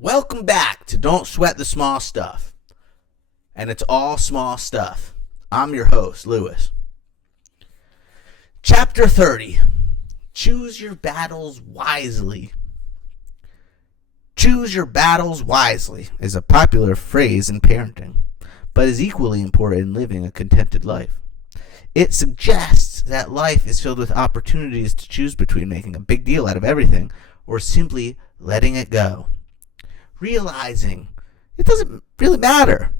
Welcome back to Don't Sweat the Small Stuff. And it's all small stuff. I'm your host, Lewis. Chapter 30. Choose your battles wisely. Choose your battles wisely is a popular phrase in parenting, but is equally important in living a contented life. It suggests that life is filled with opportunities to choose between making a big deal out of everything or simply letting it go. Realizing it doesn't really matter.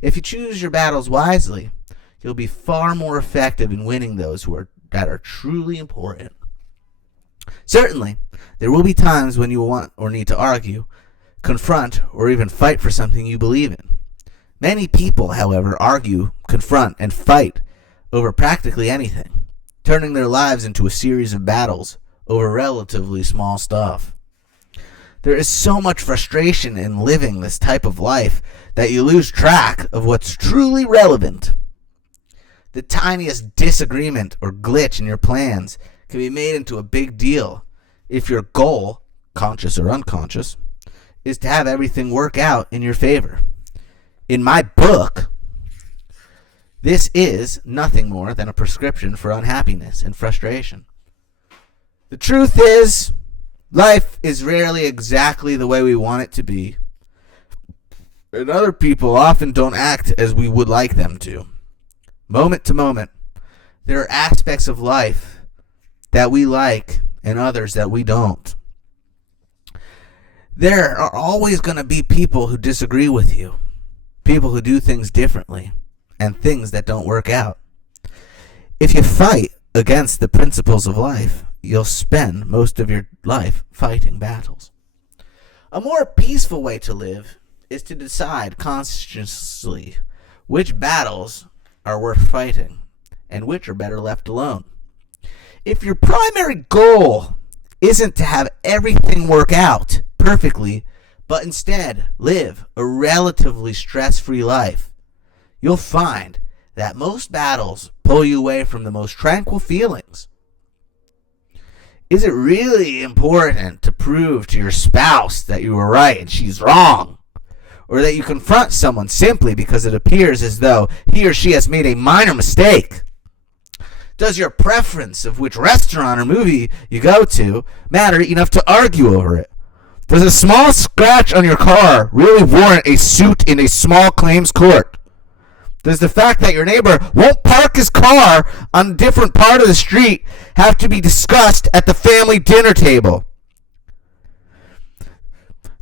If you choose your battles wisely, you'll be far more effective in winning those that are truly important. Certainly, there will be times when you will want or need to argue, confront, or even fight for something you believe in. Many people, however, argue, confront, and fight over practically anything, turning their lives into a series of battles over relatively small stuff. There is so much frustration in living this type of life that you lose track of what's truly relevant. The tiniest disagreement or glitch in your plans can be made into a big deal if your goal, conscious or unconscious, is to have everything work out in your favor. In my book, this is nothing more than a prescription for unhappiness and frustration. The truth is, life is rarely exactly the way we want it to be, and other people often don't act as we would like them to. Moment to moment, there are aspects of life that we like and others that we don't. There are always going to be people who disagree with you, people who do things differently, and things that don't work out. If you fight against the principles of life, you'll spend most of your life fighting battles. A more peaceful way to live is to decide consciously which battles are worth fighting and which are better left alone. If your primary goal isn't to have everything work out perfectly, but instead live a relatively stress-free life, you'll find that most battles pull you away from the most tranquil feelings. Is it really important to prove to your spouse that you were right and she's wrong? Or that you confront someone simply because it appears as though he or she has made a minor mistake? Does your preference of which restaurant or movie you go to matter enough to argue over it? Does a small scratch on your car really warrant a suit in a small claims court? Does the fact that your neighbor won't park his car on a different part of the street have to be discussed at the family dinner table?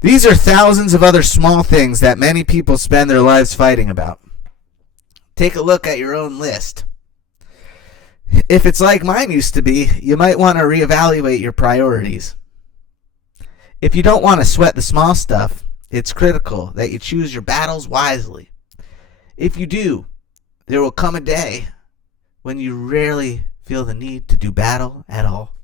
These are thousands of other small things that many people spend their lives fighting about. Take a look at your own list. If it's like mine used to be, you might want to reevaluate your priorities. If you don't want to sweat the small stuff, it's critical that you choose your battles wisely. If you do, there will come a day when you rarely feel the need to do battle at all.